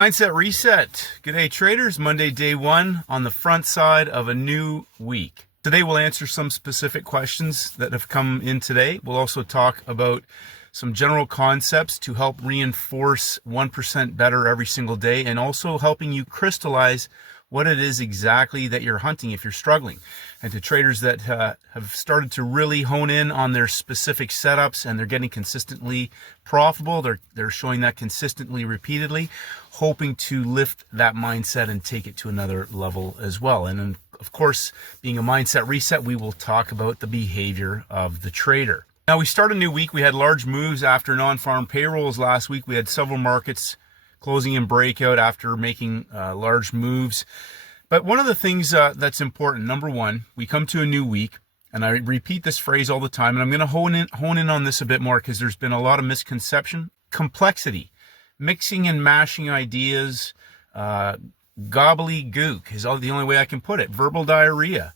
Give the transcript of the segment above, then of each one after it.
Mindset Reset. Good day, traders. Monday, day one, on the front side of a new week. Today, we'll answer some specific questions that have come in today. We'll also talk about some general concepts to help reinforce 1% better every single day, and also helping you crystallize what it is exactly that you're hunting if you're struggling. And to traders that have started to really hone in on their specific setups and they're getting consistently profitable, they're showing that consistently, repeatedly, hoping to lift that mindset and take it to another level as well. And then, of course, being a mindset reset, we will talk about the behavior of the trader. Now, we start a new week. We had large moves after non-farm payrolls last week. We had several markets closing in breakout after making large moves. But one of the things that's important, number one, we come to a new week, and I repeat this phrase all the time, and I'm going to hone in on this a bit more because there's been a lot of misconception. Complexity, mixing and mashing ideas, gobbledygook is the only way I can put it. Verbal diarrhea,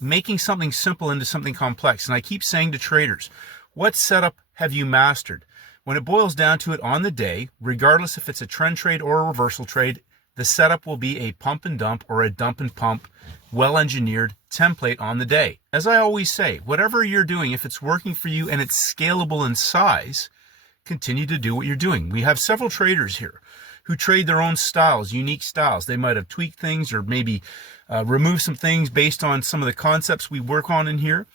making something simple into something complex. And I keep saying to traders, what setup have you mastered? When it boils down to it on the day, regardless if it's a trend trade or a reversal trade, the setup will be a pump and dump or a dump and pump, well-engineered template on the day. As I always say, whatever you're doing, if it's working for you and it's scalable in size, continue to do what you're doing. We have several traders here who trade their own styles, unique styles. They might have tweaked things or maybe removed some things based on some of the concepts we work on in here.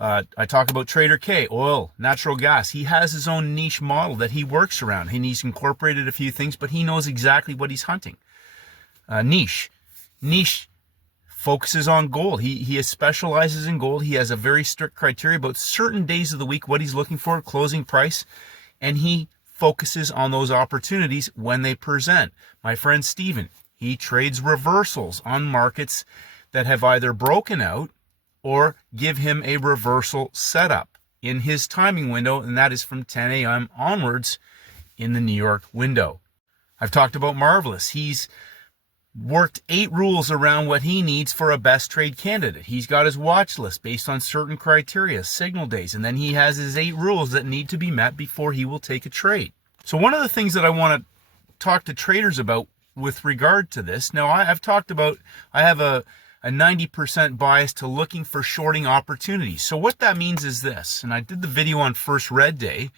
I talk about Trader K, oil, natural gas. He has his own niche model that he works around, and he's incorporated a few things, but he knows exactly what he's hunting. Niche focuses on gold. He specializes in gold. He has a very strict criteria about certain days of the week, what he's looking for, closing price, and he focuses on those opportunities when they present. My friend Steven, he trades reversals on markets that have either broken out or give him a reversal setup in his timing window, and that is from 10 a.m. onwards in the New York window. I've talked about Marvelous. He's worked 8 rules around what he needs for a best trade candidate. He's got his watch list based on certain criteria, signal days, and then he has his 8 rules that need to be met before he will take a trade. So one of the things that I want to talk to traders about with regard to this, now I've talked about, I have a 90% bias to looking for shorting opportunities. So what that means is this, and I did the video on first red day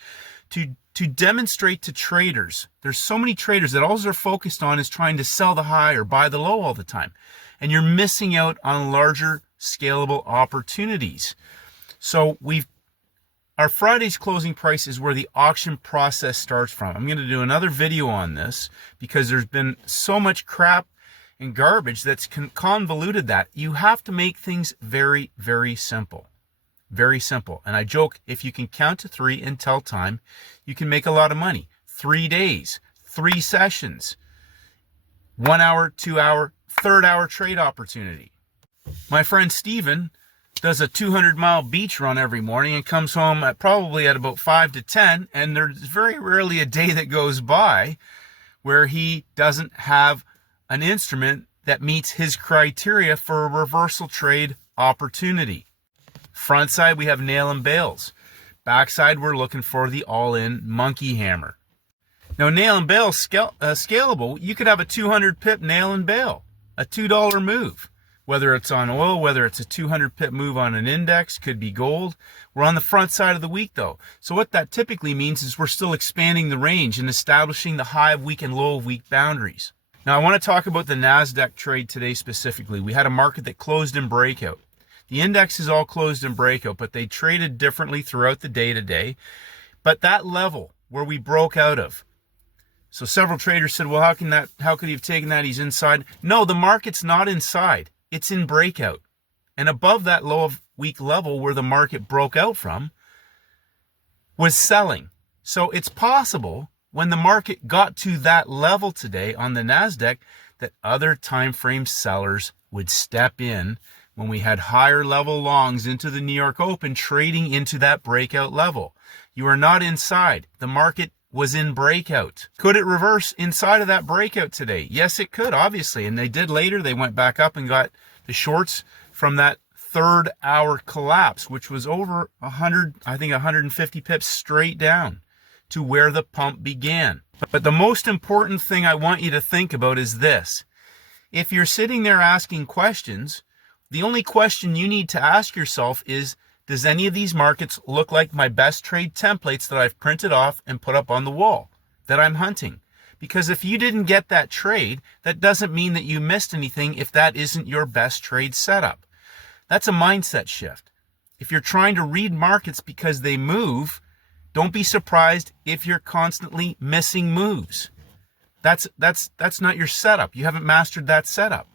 to demonstrate to traders. There's so many traders that all they're focused on is trying to sell the high or buy the low all the time. And you're missing out on larger scalable opportunities. So our Friday's closing price is where the auction process starts from. I'm going to do another video on this because there's been so much crap and garbage that's convoluted that. You have to make things very, very simple. Very simple. And I joke, if you can count to 3 and tell time, you can make a lot of money. 3 days, 3 sessions, 1 hour, 2 hour, third hour trade opportunity. My friend Steven does a 200-mile beach run every morning and comes home probably at about 5 to 10, and there's very rarely a day that goes by where he doesn't have an instrument that meets his criteria for a reversal trade opportunity. Front side, we have nail and bales. Back side, we're looking for the all-in monkey hammer. Now, nail and bale scalable. You could have a 200 pip nail and bale, a $2 move. Whether it's on oil, whether it's a 200 pip move on an index, could be gold. We're on the front side of the week though. So what that typically means is we're still expanding the range and establishing the high of week and low of week boundaries. Now, I want to talk about the NASDAQ trade today specifically. We had a market that closed in breakout. The index is all closed in breakout, but they traded differently throughout the day today. But that level where we broke out of, so several traders said, well, how could he have taken that? He's inside. No, the market's not inside. It's in breakout. And above that low of week level where the market broke out from was selling. So it's possible when the market got to that level today on the NASDAQ that other time frame sellers would step in when we had higher level longs into the New York Open trading into that breakout level. You are not inside. The market was in breakout. Could it reverse inside of that breakout today? Yes, it could, obviously. And they did later. They went back up and got the shorts from that third hour collapse, which was over 100, I think 150 pips straight down to where the pump began. But the most important thing I want you to think about is this. If you're sitting there asking questions, the only question you need to ask yourself is, does any of these markets look like my best trade templates that I've printed off and put up on the wall that I'm hunting? Because if you didn't get that trade, that doesn't mean that you missed anything if that isn't your best trade setup. That's a mindset shift. If you're trying to read markets because they move, don't be surprised if you're constantly missing moves. That's not your setup. You haven't mastered that setup.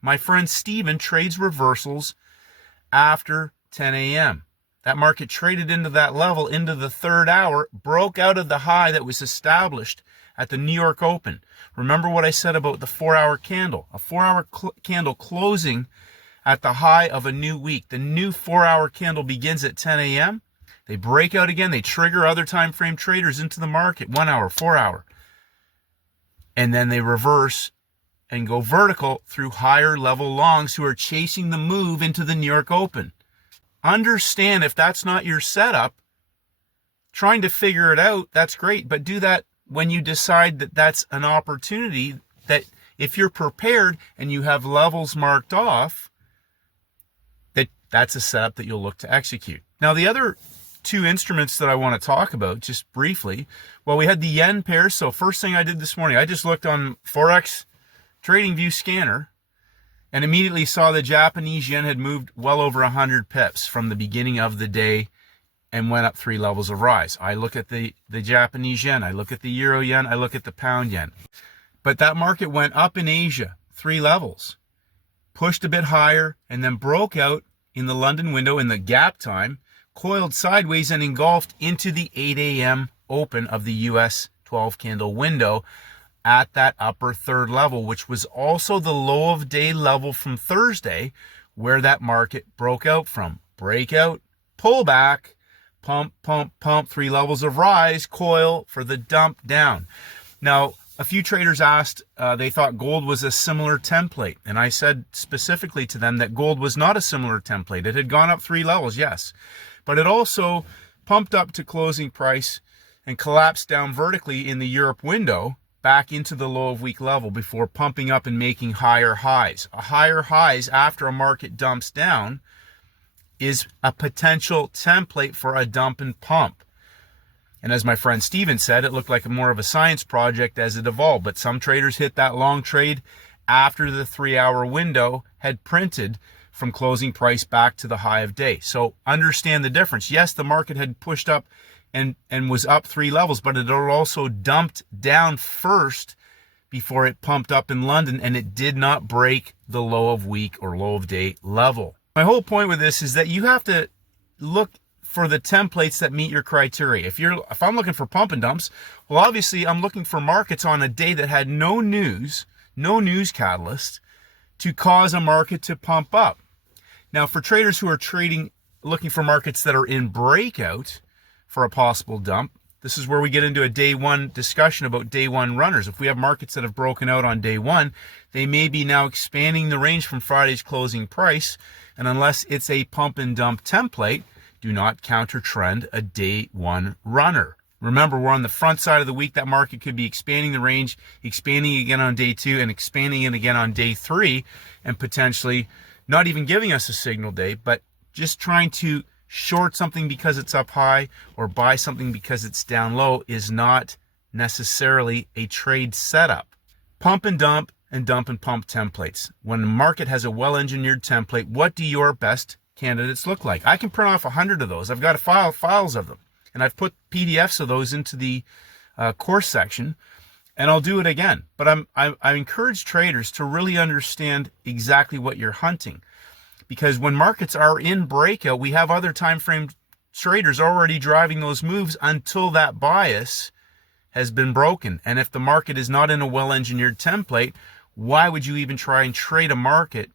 My friend Steven trades reversals after 10 a.m. That market traded into that level into the third hour, broke out of the high that was established at the New York Open. Remember what I said about the 4-hour candle. A 4-hour candle closing at the high of a new week. The new 4-hour candle begins at 10 a.m. They break out again. They trigger other time frame traders into the market. 1 hour, 4 hour. And then they reverse and go vertical through higher level longs who are chasing the move into the New York Open. Understand, if that's not your setup, trying to figure it out, that's great. But do that when you decide that that's an opportunity, that if you're prepared and you have levels marked off, that's a setup that you'll look to execute. Now, the other two instruments that I want to talk about just briefly, well, we had the yen pair. So first thing I did this morning, I just looked on Forex Trading View Scanner and immediately saw the Japanese yen had moved well over 100 pips from the beginning of the day and went up 3 levels of rise. I look at the Japanese yen, I look at the euro yen, I look at the pound yen. But that market went up in Asia 3 levels, pushed a bit higher, and then broke out in the London window in the gap time, coiled sideways and engulfed into the 8 a.m. open of the US 12 candle window at that upper third level, which was also the low of day level from Thursday, where that market broke out from. Breakout, pull back, pump, pump, pump, 3 levels of rise, coil for the dump down. Now, a few traders asked, they thought gold was a similar template. And I said specifically to them that gold was not a similar template. It had gone up 3 levels, yes. But it also pumped up to closing price and collapsed down vertically in the Europe window back into the low of week level before pumping up and making higher highs. A higher highs after a market dumps down is a potential template for a dump and pump. And as my friend Steven said, it looked like more of a science project as it evolved. But some traders hit that long trade after the 3-hour window had printed from closing price back to the high of day. So understand the difference. Yes, the market had pushed up and was up 3 levels, but it had also dumped down first before it pumped up in London, and it did not break the low of week or low of day level. My whole point with this is that you have to look for the templates that meet your criteria. If I'm looking for pump and dumps, well, obviously I'm looking for markets on a day that had no news catalyst to cause a market to pump up. Now, for traders who are looking for markets that are in breakout for a possible dump, this is where we get into a day one discussion about day one runners. If we have markets that have broken out on day one, they may be now expanding the range from Friday's closing price. And unless it's a pump and dump template, do not counter trend a day one runner. Remember, we're on the front side of the week. That market could be expanding the range, expanding again on day 2, and expanding it again on day 3, and potentially not even giving us a signal day, but just trying to short something because it's up high or buy something because it's down low is not necessarily a trade setup. Pump and dump and pump templates. When the market has a well-engineered template, what do your best candidates look like? I can print off 100 of those. I've got files of them, and I've put PDFs of those into the course section, and I'll do it again. But I encourage traders to really understand exactly what you're hunting, because when markets are in breakout, we have other time frame traders already driving those moves until that bias has been broken. And if the market is not in a well-engineered template, why would you even try and trade a market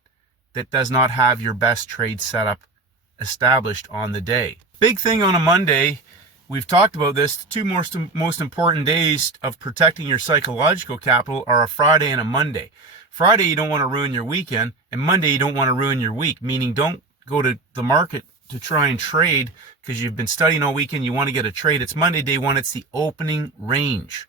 that does not have your best trade setup established on the day? Big thing on a Monday, we've talked about this, the 2 most important days of protecting your psychological capital are a Friday and a Monday. Friday, you don't want to ruin your weekend, and Monday, you don't want to ruin your week, meaning don't go to the market to try and trade because you've been studying all weekend, you want to get a trade, it's Monday, day one, it's the opening range.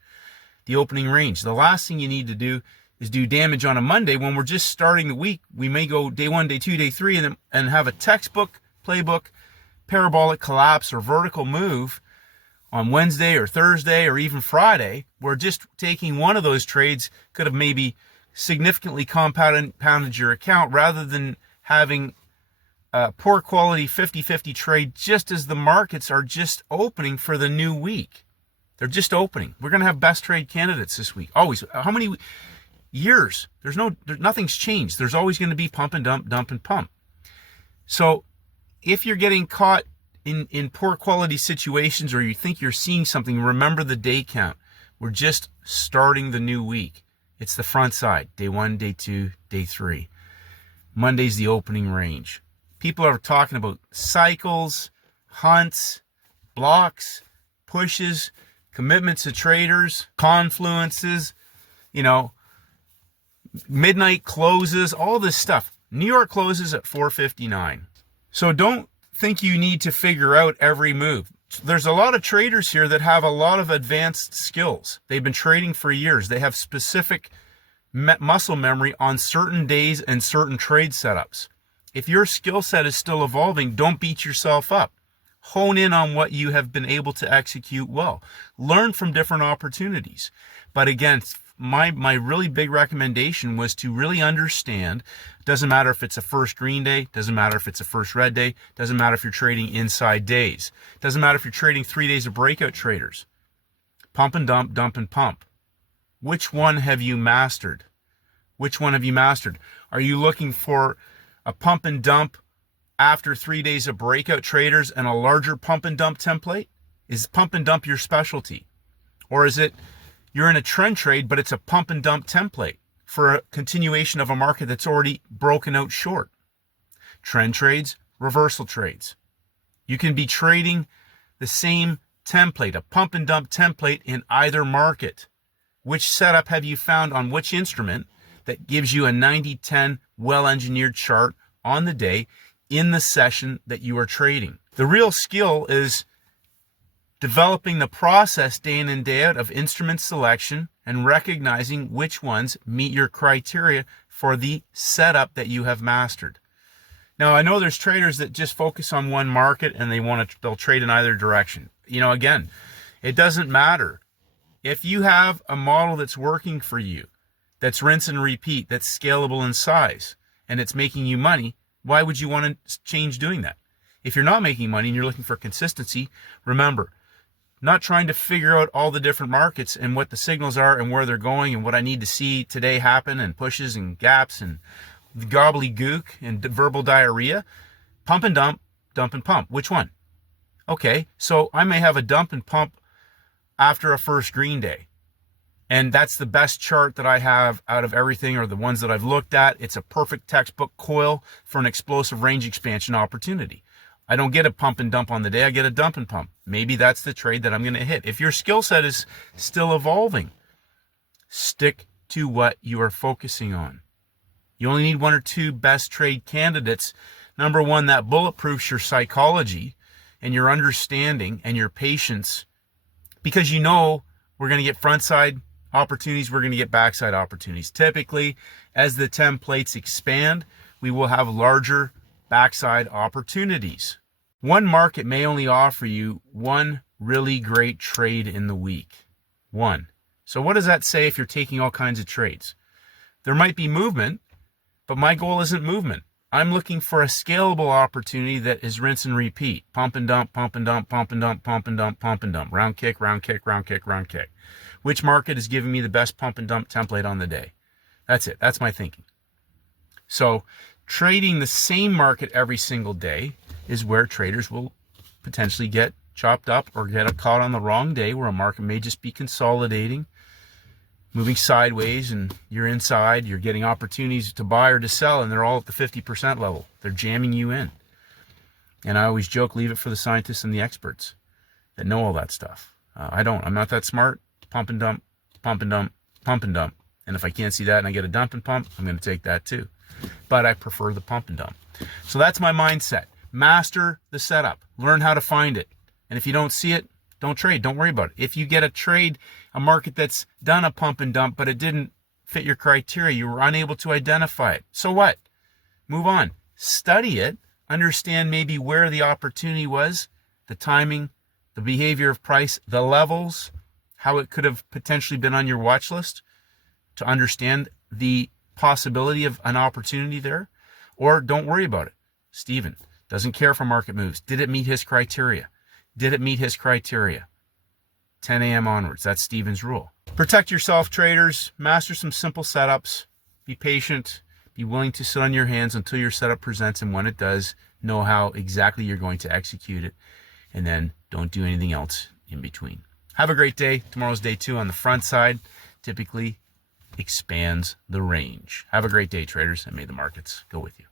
The opening range. The last thing you need to do is do damage on a Monday when we're just starting the week. We may go day one, day two, day three, and have a textbook, playbook, parabolic collapse or vertical move on Wednesday or Thursday or even Friday, where just taking one of those trades could have maybe significantly compounded your account rather than having a poor quality 50-50 trade just as the markets are just opening for the new week. They're just opening. We're going to have best trade candidates this week. Always. How many years? Nothing's changed. There's always going to be pump and dump, dump and pump. So if you're getting caught in poor quality situations or you think you're seeing something, remember the day count. We're just starting the new week. It's the front side. Day one, day two, day three. Monday's the opening range. People are talking about cycles, hunts, blocks, pushes, commitments to traders, confluences, midnight closes, all this stuff. New York closes at 4:59. So don't think you need to figure out every move. There's a lot of traders here that have a lot of advanced skills. They've been trading for years. They have specific muscle memory on certain days and certain trade setups. If your skill set is still evolving, don't beat yourself up. Hone in on what you have been able to execute well. Learn from different opportunities. But again, my really big recommendation was to really understand, doesn't matter if it's a first green day, doesn't matter if it's a first red day, doesn't matter if you're trading inside days, doesn't matter if you're trading 3 days of breakout traders. Pump and dump, dump and pump. Which one have you mastered? Which one have you mastered? Are you looking for a pump and dump after 3 days of breakout traders and a larger pump and dump template? Is pump and dump your specialty? Or is it you're in a trend trade, but it's a pump and dump template for a continuation of a market that's already broken out short? Trend trades, reversal trades. You can be trading the same template, a pump and dump template in either market. Which setup have you found on which instrument that gives you a 90-10 well-engineered chart on the day in the session that you are trading? The real skill is developing the process day in and day out of instrument selection and recognizing which ones meet your criteria for the setup that you have mastered. Now, I know there's traders that just focus on one market and they'll trade in either direction. Again, it doesn't matter. If you have a model that's working for you, that's rinse and repeat, that's scalable in size, and it's making you money, why would you want to change doing that? If you're not making money and you're looking for consistency, remember, not trying to figure out all the different markets and what the signals are and where they're going and what I need to see today happen and pushes and gaps and the gobbledygook and verbal diarrhea. Pump and dump, dump and pump. Which one? Okay, so I may have a dump and pump after a first green day. And that's the best chart that I have out of everything or the ones that I've looked at. It's a perfect textbook coil for an explosive range expansion opportunity. I don't get a pump and dump on the day, I get a dump and pump. Maybe that's the trade that I'm going to hit. If your skill set is still evolving, stick to what you are focusing on. You only need one or two best trade candidates. Number one, that bulletproofs your psychology and your understanding and your patience, because we're going to get front side opportunities, we're going to get backside opportunities. Typically, as the templates expand, we will have larger backside opportunities. One market may only offer you one really great trade in the week. One. So what does that say if you're taking all kinds of trades? There might be movement, but my goal isn't movement. I'm looking for a scalable opportunity that is rinse and repeat. Pump and dump, pump and dump, pump and dump, pump and dump, pump and dump. Round kick, round kick, round kick, round kick. Which market is giving me the best pump and dump template on the day? That's it. That's my thinking. So trading the same market every single day is where traders will potentially get chopped up or get caught on the wrong day, where a market may just be consolidating, moving sideways, and you're inside, you're getting opportunities to buy or to sell, and they're all at the 50% level. They're jamming you in. And I always joke, leave it for the scientists and the experts that know all that stuff. I don't. I'm not that smart. Pump and dump, pump and dump, pump and dump. And if I can't see that and I get a dump and pump, I'm going to take that too. But I prefer the pump and dump. So that's my mindset. Master the setup. Learn how to find it. And if you don't see it, don't trade. Don't worry about it. If you get a trade, a market that's done a pump and dump, but it didn't fit your criteria, you were unable to identify it. So what? Move on. Study it. Understand maybe where the opportunity was, the timing, the behavior of price, the levels, how it could have potentially been on your watch list to understand the possibility of an opportunity there. Or don't worry about it. Steven doesn't care for market moves. Did it meet his criteria? Did it meet his criteria? 10 a.m. onwards. That's Steven's rule. Protect yourself, traders. Master some simple setups. Be patient. Be willing to sit on your hands until your setup presents, and when it does, know how exactly you're going to execute it, and then don't do anything else in between. Have a great day. Tomorrow's day 2 on the front side. Typically expands the range. Have a great day, traders, and may the markets go with you.